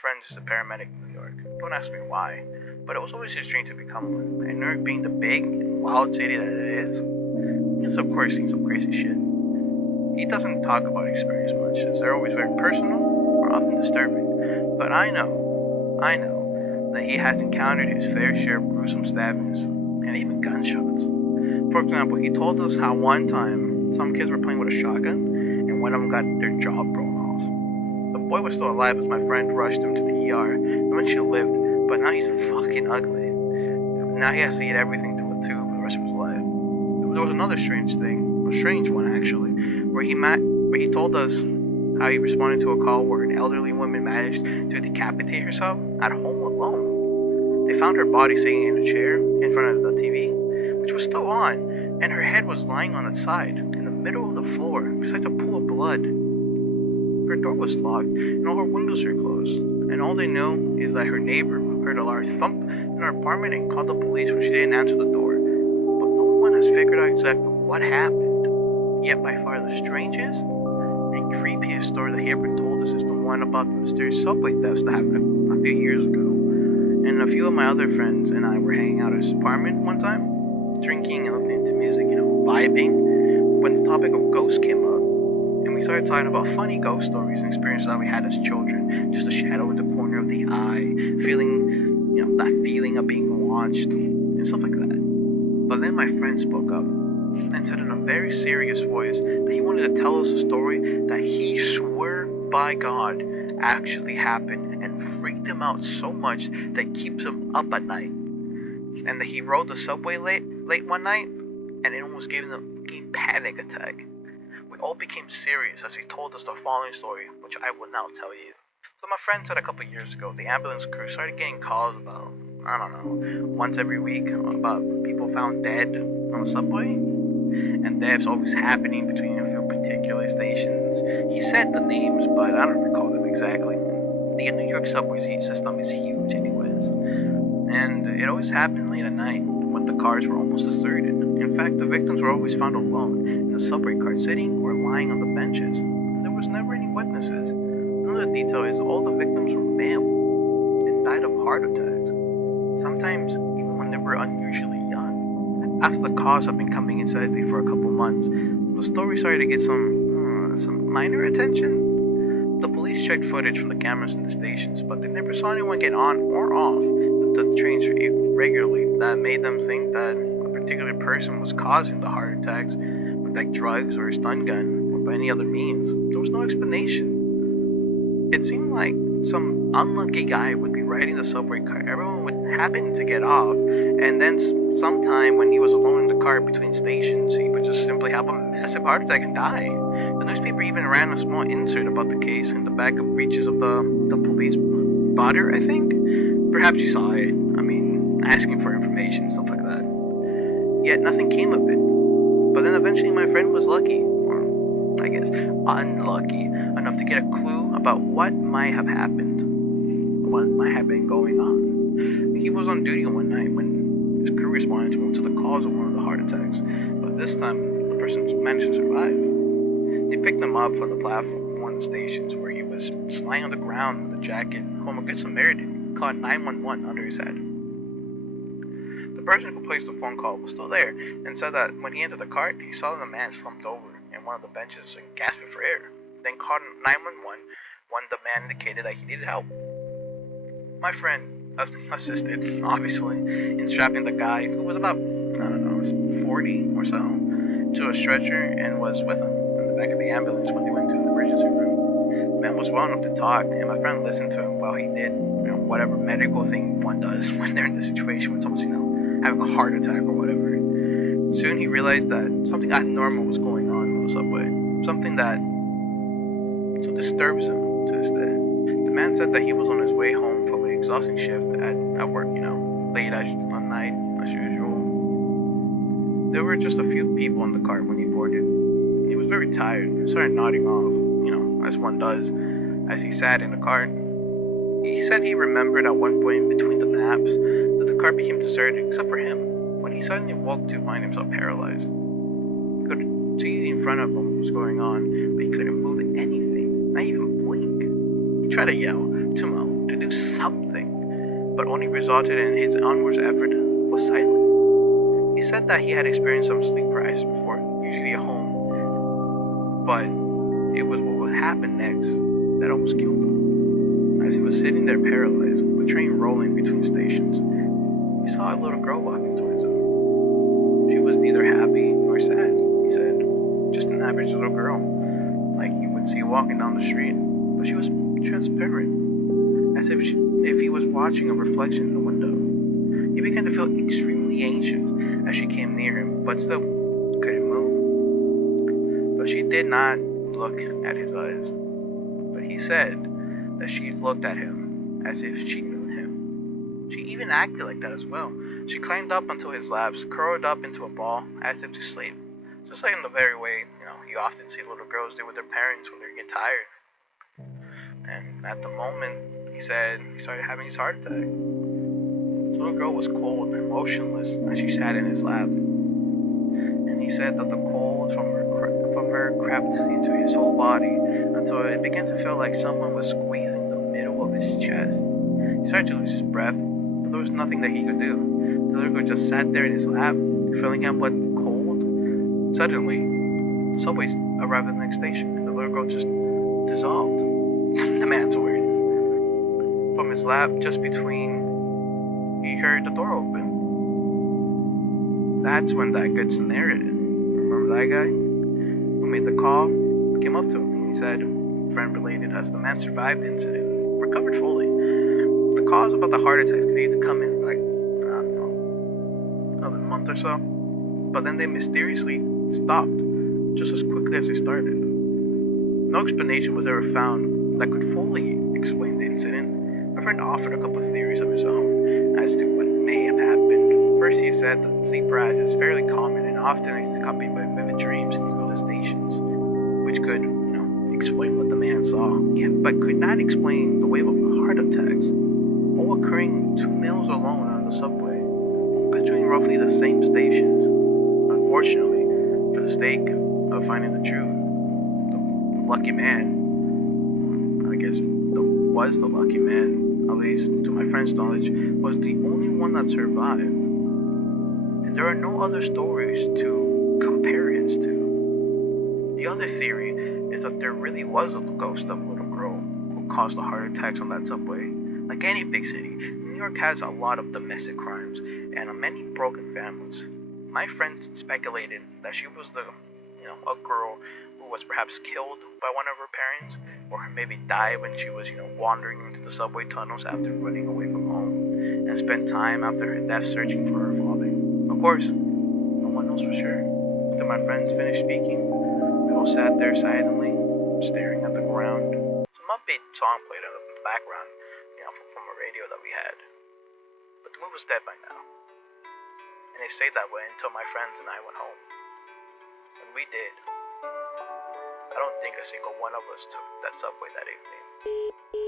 friend is a paramedic in New York. Don't ask me why, but it was always his dream to become one. And New York being the big and wild city that it is, he's of course seen some crazy shit. He doesn't talk about experience much, as they're always very personal or often disturbing. But I know that he has encountered his fair share of gruesome stabbings and even gunshots. For example, he told us how one time some kids were playing with a shotgun and one of them got their jaw blown off. The boy was still alive as my friend rushed him to the ER. Eventually lived, but now he's fucking ugly. Now he has to eat everything through a tube for the rest of his life. There was another strange thing, a strange one actually, where he told us how he responded to a call where an elderly woman managed to decapitate herself at home alone. They found her body sitting in a chair in front of the TV, which was still on, and her head was lying on its side, in the middle of the floor, beside a pool of blood. Her door was locked, and all her windows were closed, and all they knew is that her neighbor heard a large thump in her apartment and called the police when she didn't answer the door. But no one has figured out exactly what happened. Yet by far the strangest and creepiest story that he ever told us is the one about the mysterious subway thefts that happened a few years ago. And a few of my other friends and I were hanging out at his apartment one time, drinking and listening to music, vibing, when the topic of ghosts came up. And we started talking about funny ghost stories and experiences that we had as children. Just a shadow in the corner of the eye, that feeling of being watched, and stuff like that. But then my friend spoke up and said in a very serious voice that he wanted to tell us a story that he swore by God actually happened and freaked him out so much that keeps him up at night. And that he rode the subway late one night and it almost gave him a panic attack. We all became serious as he told us the following story, which I will now tell you. So my friend said a couple years ago, the ambulance crew started getting calls about, I don't know, once every week about people found dead on the subway. And deaths always happening between a few particular stations. He said the names, but I don't recall them exactly. The New York subway system is huge anyways. And it always happened late at night when the cars were almost deserted. In fact, the victims were always found alone in the subway car sitting or lying on the benches. And there was never any witnesses. Another detail is all the victims were male and died of heart attacks. Sometimes even when they were unusually young. After the calls have been coming in steadily for a couple months, the story started to get some minor attention. The police checked footage from the cameras in the stations, but they never saw anyone get on or off the trains regularly that made them think that a particular person was causing the heart attacks with like drugs or a stun gun or by any other means. There was no explanation. It seemed like some unlucky guy would be riding the subway car. Everyone would happen to get off, and then sometime when he was alone in the car between stations, he would just simply have a massive heart attack and die. The newspaper even ran a small insert about the case in the back of breeches of the police spotter, I think. Perhaps you saw it. Asking for information, stuff like that. Yet nothing came of it. But then eventually my friend was lucky, or I guess unlucky, enough to get a clue about what might have happened, what might have been going on. He was on duty one night when his crew responded to the cause of one of the heart attacks, but this time the person managed to survive. They picked him up from the platform of one of the stations where he was lying on the ground with a jacket, whom a good Samaritan called 911 under his head. The person who placed the phone call was still there and said that when he entered the cart, he saw the man slumped over in one of the benches and gasping for air. Then called 911 when the man indicated that he needed help. My friend assisted, obviously, in strapping the guy, who was about, 40 or so, to a stretcher and was with him in the back of the ambulance when they went to the emergency room. The man was well enough to talk, and my friend listened to him while he did, whatever medical thing one does when they're in this situation when someone's, having a heart attack or whatever. Soon he realized that something abnormal was going on the subway. Something that still disturbs him to this day. The man said that he was on his way home from an exhausting shift at work, late at night as usual. There were just a few people in the car when he boarded. He was very tired and started nodding off, as one does, as he sat in the car. He said he remembered at one point between the naps that the car became deserted except for him, when he suddenly woke to find himself paralyzed. He could see in front of him what was going on, but he couldn't move anything, not even blink. He tried to yell, to moan, to to do something, but only resulted in his onwards effort was silent. He said that he had experienced some sleep paralysis before, usually at home, but it was what would happen next that almost killed him. As he was sitting there paralyzed, with the train rolling between stations, he saw a little girl walking towards him. She was neither happy nor sad, he said, just an average little girl, like you would see walking down the street, but she was transparent, as if he was watching a reflection in the window. He began to feel extremely anxious as she came near him, but still couldn't move. But she did not look at his eyes, but he said that she looked at him as if she knew him. She even acted like that as well. She climbed up onto his laps, curled up into a ball, as if to sleep. Just like in the very way, you often see little girls do with their parents when they get tired. And at the moment, he said he started having his heart attack. The little girl was cold and motionless as she sat in his lap. And he said that the cold from her crept into his whole body until it began to feel like someone was squeezing the middle of his chest. He started to lose his breath, but there was nothing that he could do. The little girl just sat there in his lap, filling him with cold. Suddenly, the subway arrived at the next station, and the little girl just dissolved. The man's words. From his lap, just between, he heard the door open. That's when that good Samaritan, remember that guy, who made the call, came up to him, and he said, friend related us, the man survived the incident, recovered fully. The cause about the heart attacks needed to come in, like, I don't know, another month or so. But then they mysteriously stopped, just as quickly as they started. No explanation was ever found that could fully explain the incident. My friend offered a couple of theories of his own as to what may have happened. First, he said that sleep paralysis is fairly common and often is accompanied by vivid dreams and hallucinations, which could, explain what the man saw, but could not explain the wave of heart attacks, all occurring 2 miles alone on the subway, between roughly the same stations. Unfortunately, for the sake of finding the truth, the lucky man, I guess was the lucky man, at least to my friend's knowledge, was the only one that survived. And there are no other stories to compare his to. The other theory is that there really was a ghost of a little girl who caused the heart attacks on that subway. Like any big city, New York has a lot of domestic crimes and many broken families. My friend speculated that she was a girl who was perhaps killed by one of her parents, or maybe died when she was, wandering into the subway tunnels after running away from home, and spent time after her death searching for her father. Of course, no one knows for sure. After my friends finished speaking, we all sat there silently, staring at the ground. Some upbeat song played in the background, from a radio that we had. But the mood was dead by now. And they stayed that way until my friends and I went home. When we did, I don't think a single one of us took that subway that evening.